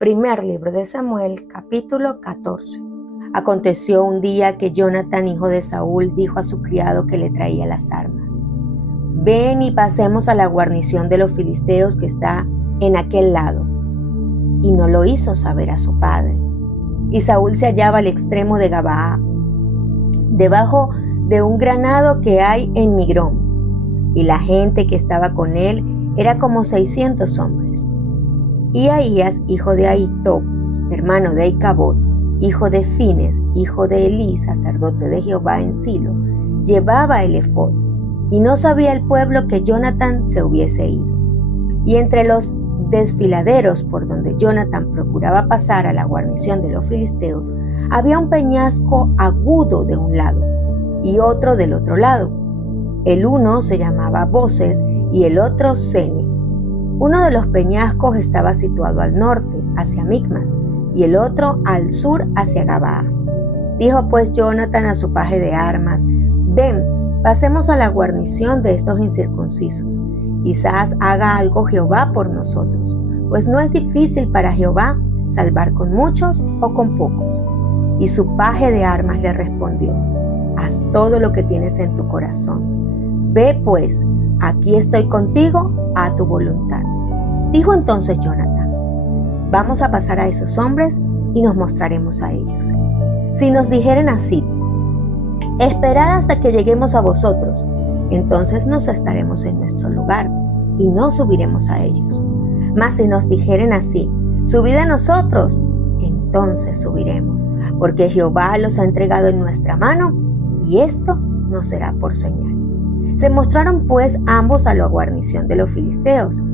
Primer libro de Samuel, capítulo 14. Aconteció un día que Jonatán, hijo de Saúl, dijo a su criado que le traía las armas: «Ven y pasemos a la guarnición de los filisteos que está en aquel lado». Y no lo hizo saber a su padre. Y Saúl se hallaba al extremo de Gabaa, debajo de un granado que hay en Migrón. Y la gente que estaba con él era como 600 hombres. Y Ahías, hijo de Ahitob, hermano de Icabod, hijo de Fines, hijo de Elí, sacerdote de Jehová en Silo, llevaba el efod. Y no sabía el pueblo que Jonatán se hubiese ido. Y entre los desfiladeros por donde Jonatán procuraba pasar a la guarnición de los filisteos, había un peñasco agudo de un lado y otro del otro lado. El uno se llamaba Boses y el otro Sene. Uno de los peñascos estaba situado al norte, hacia Micmas, y el otro al sur, hacia Gabaa. Dijo pues Jonatán a su paje de armas: «Ven, pasemos a la guarnición de estos incircuncisos. Quizás haga algo Jehová por nosotros, pues no es difícil para Jehová salvar con muchos o con pocos». Y su paje de armas le respondió: «Haz todo lo que tienes en tu corazón. Ve pues, aquí estoy contigo a tu voluntad». Dijo entonces Jonatán: «Vamos a pasar a esos hombres y nos mostraremos a ellos. Si nos dijeren así: esperad hasta que lleguemos a vosotros, entonces nos estaremos en nuestro lugar y no subiremos a ellos. Mas si nos dijeren así: subid a nosotros, entonces subiremos, porque Jehová los ha entregado en nuestra mano, y esto nos será por señal». Se mostraron pues ambos a la guarnición de los filisteos.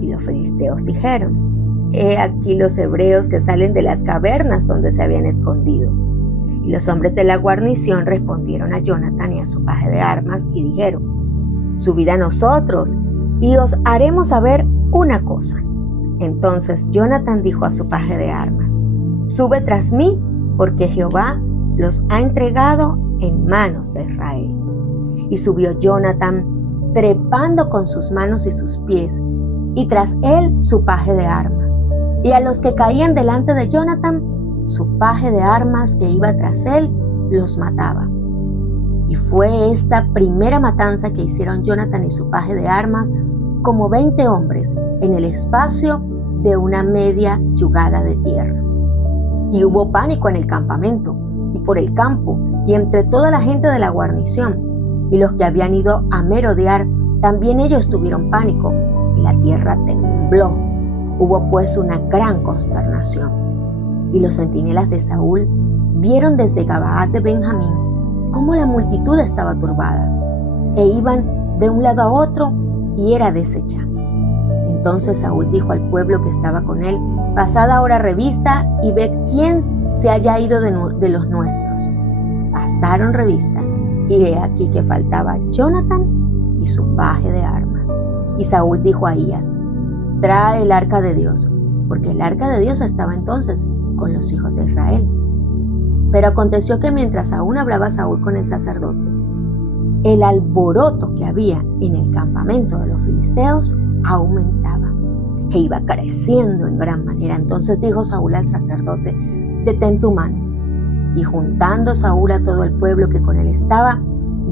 Y los filisteos dijeron: «He aquí los hebreos que salen de las cavernas donde se habían escondido». Y los hombres de la guarnición respondieron a Jonatán y a su paje de armas y dijeron: «Subid a nosotros y os haremos saber una cosa». Entonces Jonatán dijo a su paje de armas: «Sube tras mí, porque Jehová los ha entregado en manos de Israel». Y subió Jonatán, trepando con sus manos y sus pies, y tras él su paje de armas. Y a los que caían delante de Jonatán, su paje de armas que iba tras él los mataba. Y fue esta primera matanza que hicieron Jonatán y su paje de armas, como 20 hombres, en el espacio de una media yugada de tierra. Y hubo pánico en el campamento, y por el campo, y entre toda la gente de la guarnición. Y los que habían ido a merodear, también ellos tuvieron pánico, y la tierra tembló. Hubo pues una gran consternación. Y los centinelas de Saúl vieron desde Gabaa de Benjamín cómo la multitud estaba turbada, e iban de un lado a otro, y era deshecha. Entonces Saúl dijo al pueblo que estaba con él: «Pasad ahora revista y ved quién se haya ido de los nuestros». Pasaron revista, y he aquí que faltaba Jonatán y su paje de armas. Y Saúl dijo a Ahías: «Trae el arca de Dios», porque el arca de Dios estaba entonces con los hijos de Israel. Pero aconteció que mientras aún hablaba Saúl con el sacerdote, el alboroto que había en el campamento de los filisteos aumentaba e iba creciendo en gran manera. Entonces dijo Saúl al sacerdote: «Detén tu mano». Y juntando Saúl a todo el pueblo que con él estaba,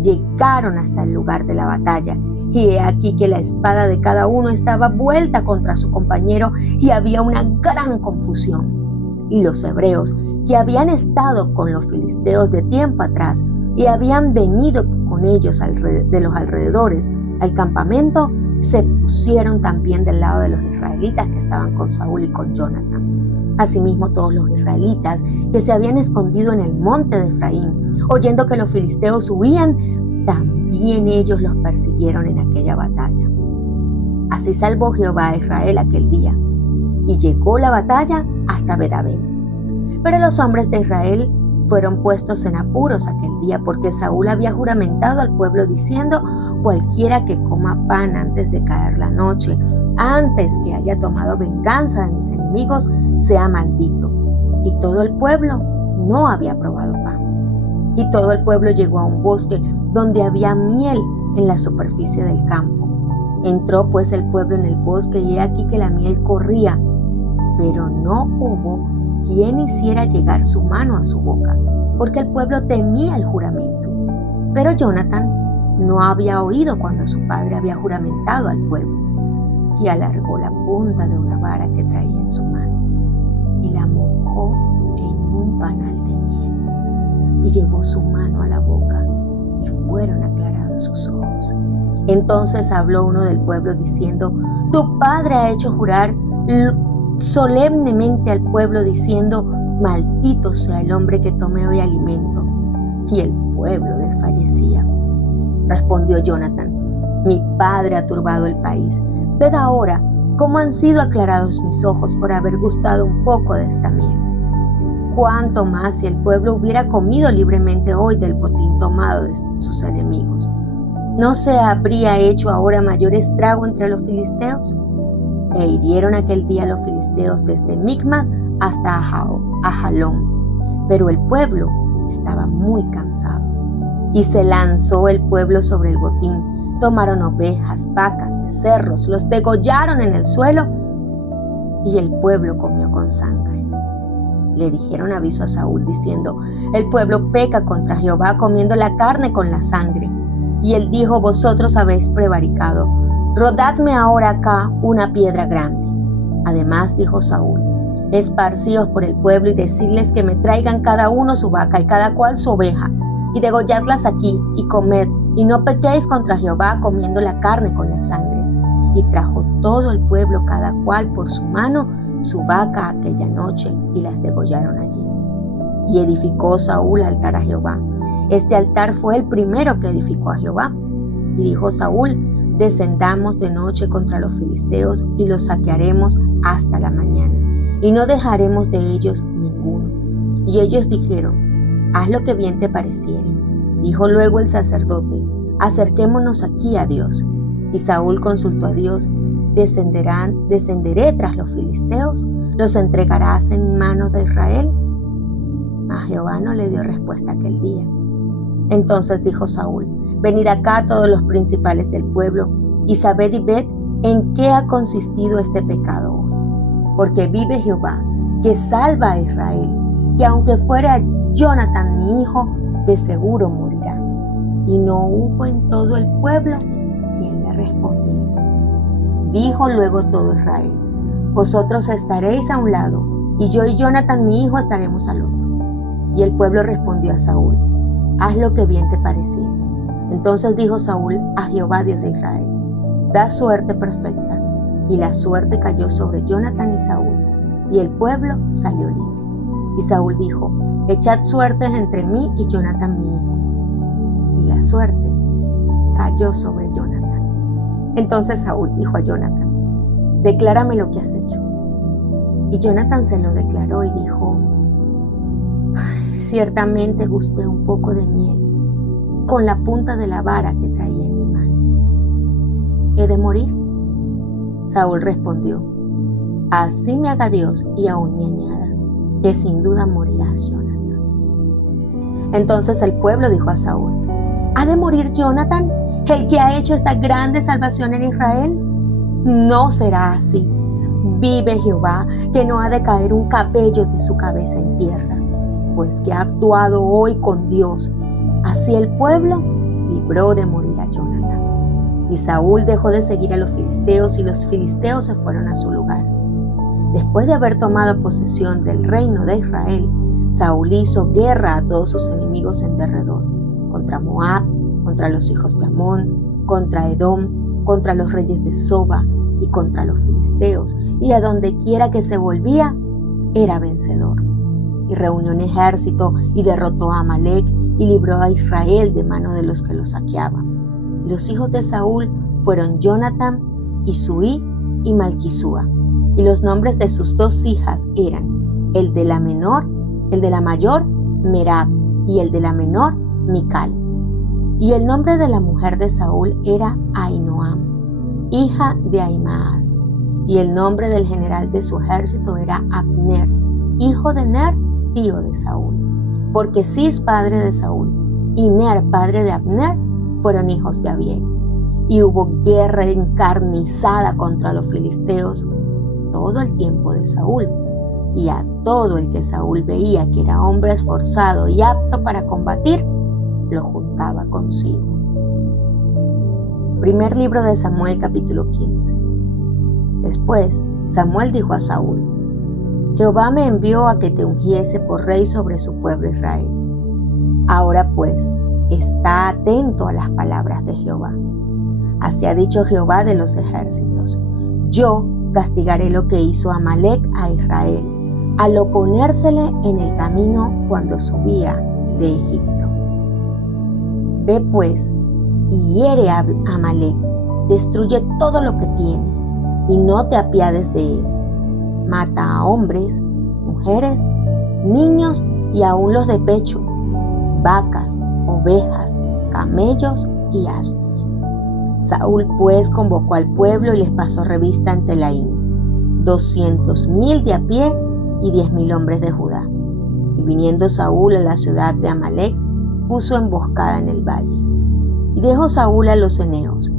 llegaron hasta el lugar de la batalla. Y he aquí que la espada de cada uno estaba vuelta contra su compañero, y había una gran confusión. Y los hebreos que habían estado con los filisteos de tiempo atrás y habían venido con ellos de los alrededores al campamento, se pusieron también del lado de los israelitas que estaban con Saúl y con Jonatán. Asimismo, todos los israelitas que se habían escondido en el monte de Efraín, oyendo que los filisteos huían, también ellos los persiguieron en aquella batalla. Así salvó Jehová a Israel aquel día, y llegó la batalla hasta Bet-aven. Pero los hombres de Israel fueron puestos en apuros aquel día, porque Saúl había juramentado al pueblo diciendo: «Cualquiera que coma pan antes de caer la noche, antes que haya tomado venganza de mis enemigos, sea maldito». Y todo el pueblo no había probado pan. Y todo el pueblo llegó a un bosque donde había miel en la superficie del campo. Entró pues el pueblo en el bosque, y he aquí que la miel corría pero no hubo quien hiciera llegar su mano a su boca, porque el pueblo temía el juramento. Pero Jonatán no había oído cuando su padre había juramentado al pueblo, y alargó la punta de una vara que traía en su mano y la mojó en un panal de miel, y llevó su mano a la boca, y fueron aclarados sus ojos. Entonces habló uno del pueblo diciendo: tu padre ha hecho jurar solemnemente al pueblo diciendo: maldito sea el hombre que tome hoy alimento. Y el pueblo desfallecía. Respondió Jonatán: mi padre ha turbado el país. Ved ahora cómo han sido aclarados mis ojos por haber gustado un poco de esta miel. Cuánto más si el pueblo hubiera comido libremente hoy del botín tomado de sus enemigos. ¿No se habría hecho ahora mayor estrago entre los filisteos? E hirieron aquel día los filisteos desde Micmas hasta Ajalón. Pero el pueblo estaba muy cansado. Y se lanzó el pueblo sobre el botín. Tomaron ovejas, vacas, becerros, los degollaron en el suelo, y el pueblo comió con sangre. Le dijeron aviso a Saúl diciendo: el pueblo peca contra Jehová comiendo la carne con la sangre. Y él dijo: vosotros habéis prevaricado. Rodadme ahora acá una piedra grande. Además dijo Saúl: esparcíos por el pueblo y decidles que me traigan cada uno su vaca y cada cual su oveja, y degolladlas aquí y comed, y no pequéis contra Jehová comiendo la carne con la sangre. Y trajo todo el pueblo cada cual por su mano su vaca aquella noche, y las degollaron allí. Y edificó Saúl altar a Jehová. Este altar fue el primero que edificó a Jehová. Y dijo Saúl: descendamos de noche contra los filisteos y los saquearemos hasta la mañana, y no dejaremos de ellos ninguno. Y ellos dijeron: haz lo que bien te pareciere. Dijo luego el sacerdote: acerquémonos aquí a Dios. Y Saúl consultó a Dios: ¿descenderé tras los filisteos? ¿Los entregarás en manos de Israel? A Jehová no le dio respuesta aquel día. Entonces dijo Saúl: venid acá todos los principales del pueblo, y sabed y ved en qué ha consistido este pecado hoy. Porque vive Jehová, que salva a Israel, que aunque fuera Jonatán mi hijo, de seguro morirá. Y no hubo en todo el pueblo quien le respondiese. Dijo luego todo Israel: vosotros estaréis a un lado, y yo y Jonatán mi hijo estaremos al otro. Y el pueblo respondió a Saúl: haz lo que bien te pareciere. Entonces dijo Saúl a Jehová Dios de Israel: da suerte perfecta. Y la suerte cayó sobre Jonatán y Saúl, y el pueblo salió libre. Y Saúl dijo: echad suertes entre mí y Jonatán mi hijo. Y la suerte cayó sobre Jonatán. Entonces Saúl dijo a Jonatán: declárame lo que has hecho. Y Jonatán se lo declaró y dijo: ciertamente gusté un poco de miel con la punta de la vara que traía en mi mano. ¿He de morir? Saúl respondió: así me haga Dios y aún me añada, que sin duda morirás, Jonatán. Entonces el pueblo dijo a Saúl: ¿ha de morir Jonatán, el que ha hecho esta grande salvación en Israel? No será así. Vive Jehová, que no ha de caer un cabello de su cabeza en tierra, pues que ha actuado hoy con Dios. Así el pueblo libró de morir a Jonatán. Y Saúl dejó de seguir a los filisteos, y los filisteos se fueron a su lugar. Después de haber tomado posesión del reino de Israel, Saúl hizo guerra a todos sus enemigos en derredor, contra Moab, contra los hijos de Amón, contra Edom, contra los reyes de Soba y contra los filisteos, y a donde quiera que se volvía, era vencedor. Y reunió un ejército y derrotó a Amalec y libró a Israel de mano de los que lo saqueaban. Y los hijos de Saúl fueron Jonatán, Isuí y Malquisúa. Y los nombres de sus dos hijas eran el de la mayor, Merab, y el de la menor, Mical. Y el nombre de la mujer de Saúl era Ahinoam, hija de Ahimaas. Y el nombre del general de su ejército era Abner, hijo de Ner, tío de Saúl. Porque Cis, padre de Saúl, y Ner, padre de Abner, fueron hijos de Abiel. Y hubo guerra encarnizada contra los filisteos, todo el tiempo de Saúl, y a todo el que Saúl veía que era hombre esforzado y apto para combatir, lo juntaba consigo. Primer libro de Samuel, capítulo 15. Después, Samuel dijo a Saúl: Jehová me envió a que te ungiese por rey sobre su pueblo Israel. Ahora pues, está atento a las palabras de Jehová. Así ha dicho Jehová de los ejércitos: yo castigaré lo que hizo Amalec a Israel, al oponérsele en el camino cuando subía de Egipto. Ve pues y hiere a Amalec, destruye todo lo que tiene, y no te apiades de él. Mata a hombres, mujeres, niños y aun los de pecho, vacas, ovejas, camellos y asnos. Saúl pues convocó al pueblo y les pasó revista en Telaim, 200,000 de a pie y 10,000 hombres de Judá. Y viniendo Saúl a la ciudad de Amalec, puso emboscada en el valle. Y dijo Saúl a los eneos: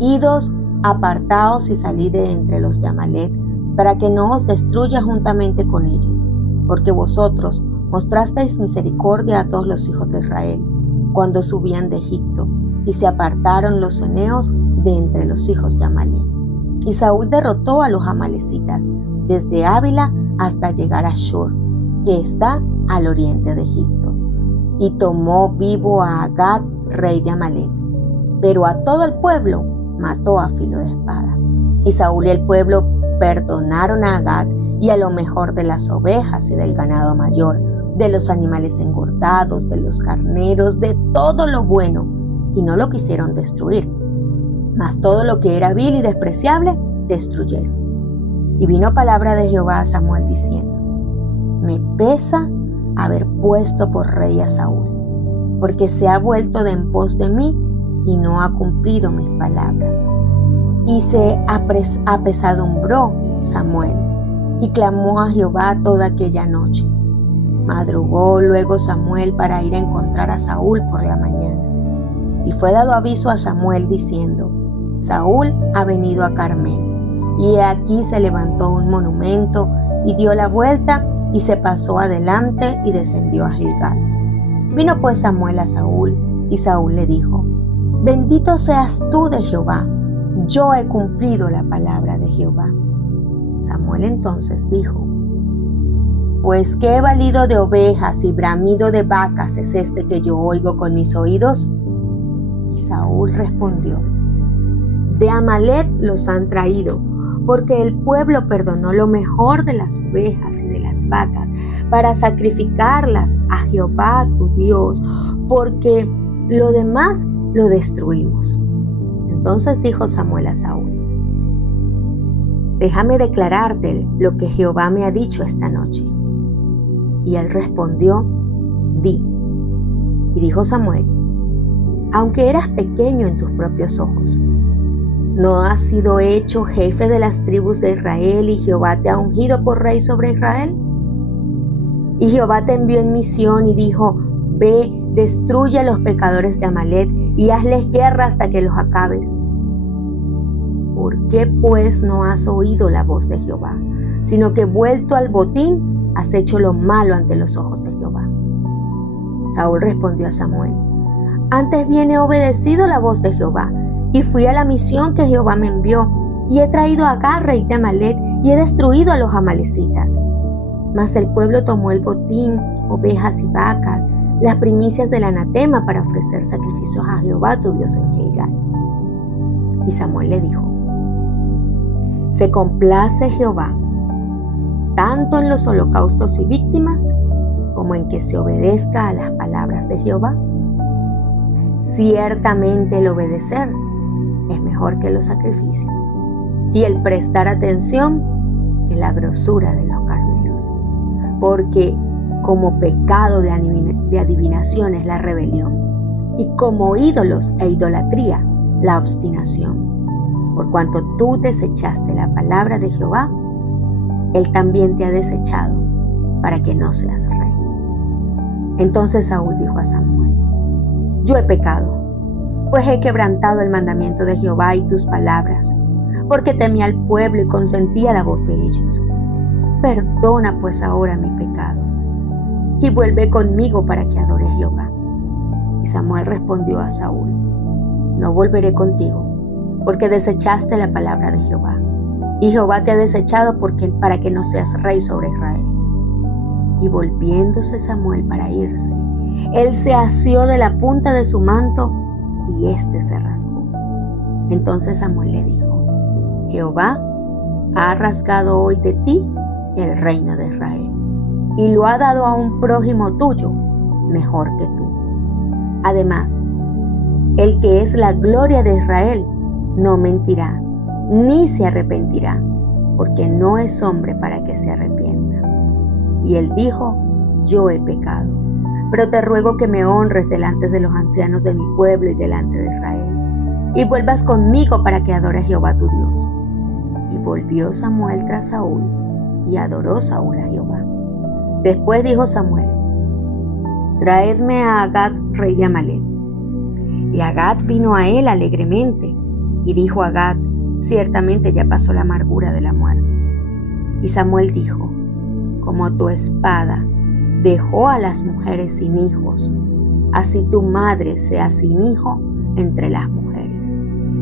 Idos, apartaos y salid de entre los de Amalec, para que no os destruya juntamente con ellos, porque vosotros mostrasteis misericordia a todos los hijos de Israel, cuando subían de Egipto, y se apartaron los eneos de entre los hijos de Amalec. Y Saúl derrotó a los amalecitas desde Ávila hasta llegar a Shur, que está al oriente de Egipto, y tomó vivo a Agag, rey de Amalec, pero a todo el pueblo mató a filo de espada. Y Saúl y el pueblo perdonaron a Agag y a lo mejor de las ovejas y del ganado mayor, de los animales engordados, de los carneros, de todo lo bueno, y no lo quisieron destruir. Mas todo lo que era vil y despreciable, destruyeron. Y vino palabra de Jehová a Samuel diciendo: Me pesa haber puesto por rey a Saúl, porque se ha vuelto de en pos de mí y no ha cumplido mis palabras. Y se apesadumbró Samuel y clamó a Jehová toda aquella noche. Madrugó luego Samuel para ir a encontrar a Saúl por la mañana. Y fue dado aviso a Samuel diciendo: Saúl ha venido a Carmel. Y aquí se levantó un monumento y dio la vuelta y se pasó adelante y descendió a Gilgal. Vino pues Samuel a Saúl, y Saúl le dijo: Bendito seas tú de Jehová, yo he cumplido la palabra de Jehová. Samuel entonces dijo: Pues qué valido de ovejas y bramido de vacas es este que yo oigo con mis oídos. Y Saúl respondió: De Amalec los han traído, porque el pueblo perdonó lo mejor de las ovejas y de las vacas para sacrificarlas a Jehová tu Dios, porque lo demás lo destruimos. Entonces dijo Samuel a Saúl: Déjame declararte lo que Jehová me ha dicho esta noche. Y él respondió: Di. Y dijo Samuel: Aunque eras pequeño en tus propios ojos, ¿no has sido hecho jefe de las tribus de Israel y Jehová te ha ungido por rey sobre Israel? Y Jehová te envió en misión y dijo: Ve, destruye a los pecadores de Amalec y hazles guerra hasta que los acabes. ¿Por qué pues no has oído la voz de Jehová, sino que vuelto al botín has hecho lo malo ante los ojos de Jehová? Saúl respondió a Samuel: Antes bien he obedecido la voz de Jehová, y fui a la misión que Jehová me envió, y he traído a Agag, rey de Amalec, y he destruido a los amalecitas. Mas el pueblo tomó el botín, ovejas y vacas, las primicias del anatema, para ofrecer sacrificios a Jehová tu Dios en Gilgal. Y Samuel le dijo: ¿Se complace Jehová tanto en los holocaustos y víctimas, como en que se obedezca a las palabras de Jehová? Ciertamente el obedecer es mejor que los sacrificios, y el prestar atención que la grosura de los carneros, porque como pecado de adivinación es la rebelión, y como ídolos e idolatría la obstinación. Por cuanto tú desechaste la palabra de Jehová, Él también te ha desechado para que no seas rey. Entonces Saúl dijo a Samuel: Yo he pecado, pues he quebrantado el mandamiento de Jehová y tus palabras. porque temí al pueblo y consentí a la voz de ellos. Perdona pues ahora mi pecado, y vuelve conmigo para que adore a Jehová. Y Samuel respondió a Saúl: No volveré contigo, porque desechaste la palabra de Jehová, y Jehová te ha desechado para que no seas rey sobre Israel. Y volviéndose Samuel para irse, él se asió de la punta de su manto, y éste se rasgó. Entonces Samuel le dijo: Jehová ha rasgado hoy de ti el reino de Israel, y lo ha dado a un prójimo tuyo mejor que tú. Además, el que es la gloria de Israel no mentirá, ni se arrepentirá, porque no es hombre para que se arrepienta. Y él dijo: Yo he pecado, pero te ruego que me honres delante de los ancianos de mi pueblo y delante de Israel, y vuelvas conmigo para que adore a Jehová tu Dios. Y volvió Samuel tras Saúl, y adoró Saúl a Jehová. Después dijo Samuel: Traedme a Agag, rey de Amalec. Y Agag vino a él alegremente, y dijo Agag: Ciertamente ya pasó la amargura de la muerte. Y Samuel dijo: Como tu espada dejó a las mujeres sin hijos, así tu madre sea sin hijo entre las mujeres.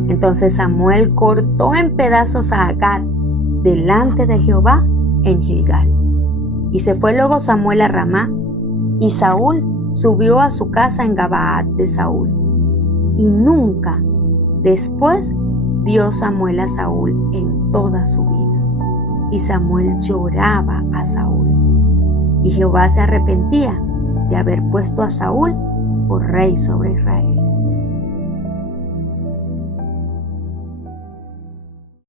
Entonces Samuel cortó en pedazos a Agag delante de Jehová en Gilgal. Y se fue luego Samuel a Ramá, y Saúl subió a su casa en Gabaa de Saúl. Y nunca después vio Samuel a Saúl en toda su vida. Y Samuel lloraba a Saúl. Y Jehová se arrepentía de haber puesto a Saúl por rey sobre Israel.